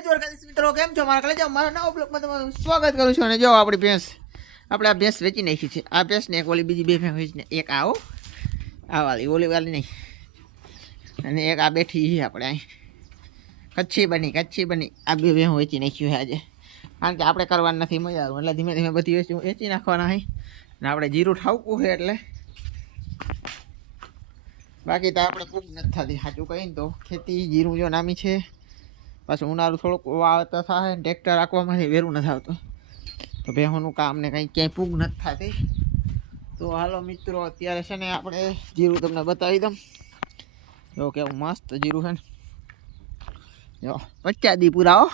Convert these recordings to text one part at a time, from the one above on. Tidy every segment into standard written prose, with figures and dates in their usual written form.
મિત્રો કેમ છો મારા કલેજા મારા નવા બ્લોગમાં તમારું સ્વાગત કરું છું. અને જો આપણી ભેંસ આપણે આ ભેંસ વેચી નાખી છે. આ ભેંસ ને એક ઓલી બીજી બે ભેંસ વેચીને એક આવો આ વાળી ઓલી વાળી નહીં અને એક આ બેઠી આપણે અહીં કચ્છી બની આ બે ભેંસ વેચી નાખ્યું છે આજે. કારણ કે આપણે કરવાનું નથી મજા આવે એટલે ધીમે ધીમે બધી વેચી નાખવાના હોય ને આપણે જીરું ઠાવકું છે એટલે બાકી તો આપણે પૂગ નથી થતી. સાચું કહીને તો ખેતી જીરું જો નામી છે. પાછું ઉનાળું થોડુંક વાવતા થાય ને ટ્રેક્ટર રાખવામાંથી વેરું નથી આવતું તો ભેહોનું કામ ને કંઈ ક્યાંય પૂગ નથી થતી. તો હાલો મિત્રો અત્યારે છે ને આપણે જીરું તમને બતાવી દઉં. જો કેવું મસ્ત જીરું છે ને જો 50 દી પૂરાઓ.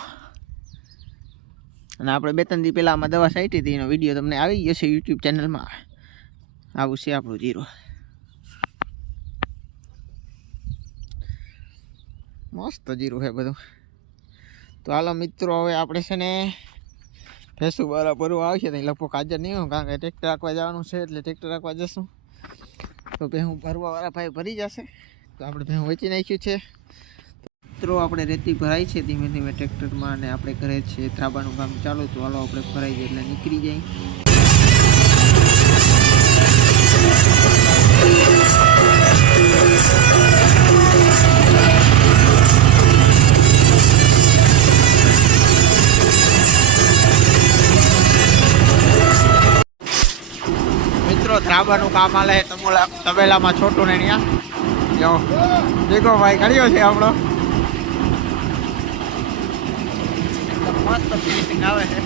અને આપણે 2-3 દી પહેલાં આમાં દવા છાંટી હતી એનો વિડીયો તમને આવી ગયો છે યુટ્યુબ ચેનલમાં. આવું છે આપણું જીરું, મસ્ત જીરું છે બધું. તો હાલો મિત્રો હવે આપણે છે ને ભેંસું બરાબર આવશે તો લગભગ હાજર નહીં હોય કારણ કે ટ્રેક્ટર રાખવા જવાનું છે એટલે ટ્રેક્ટર રાખવા જશું તો ભેહું ભરવાવાળા ભાઈ ભરી જશે. તો આપણે ભેહું વેચી નાખ્યું છે. મિત્રો આપણે રેતી ભરાઈ છે ધીમે ધીમે ટ્રેક્ટરમાં અને આપણે ઘરે છે ત્રાબાનું કામ ચાલુ. તો હાલો આપણે ભરાઈ જાય એટલે નીકળી જાય. ત્રાબાનું કામ આલે તબેલામાં છોટું ને ત્યાં જો દેખો ભાઈ કર્યો છે આપણો મસ્ત ફિનિશિંગ આવે છે.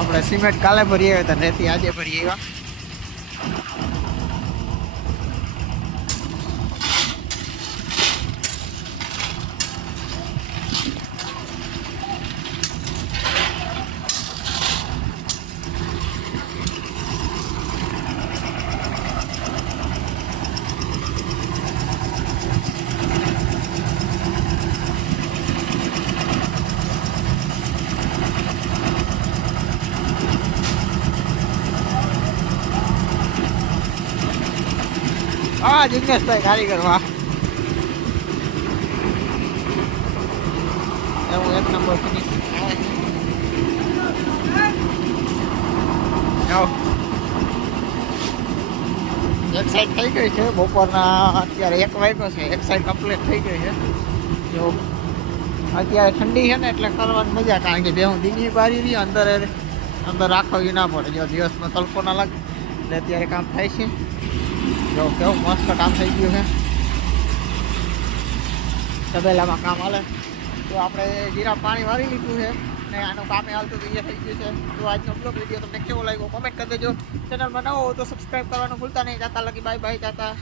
આપણે સિમેન્ટ કાલે ભરી આવ્યા હતા, રેતી આજે ભરી આવ્યા. હા જિગ્નેશભાઈ કારીગર વાહ એવું એક નંબર ફિનિશિંગ એક સાઈડ થઈ ગઈ છે બપોરના અત્યારે 1 વાગ્યો છે. એક સાઈડ કમ્પ્લીટ થઈ ગઈ છે. જો અત્યારે ઠંડી છે ને એટલે કરવાની મજા કારણ કે હું દીની બારી રહી અંદર રાખવી ના પડે. જો દિવસમાં તડકો ના લાગે એટલે અત્યારે કામ થાય છે. જો કેવું મસ્ત કામ થઈ ગયું છે. તબેલામાં કામ હાલે તો આપણે જીરા પાણી વાળી લીધું છે ને આનું કામે હાલતું તો એ થઈ ગયું છે. તો આજનો બ્લોગ વિડીયો તમને કેવો લાગ્યો કોમેન્ટ કરી દેજો. ચેનલમાં નવો હો તો સબસ્ક્રાઈબ કરવાનું ભૂલતા નહીં. જાતા લગી બાય બાય. જાતા.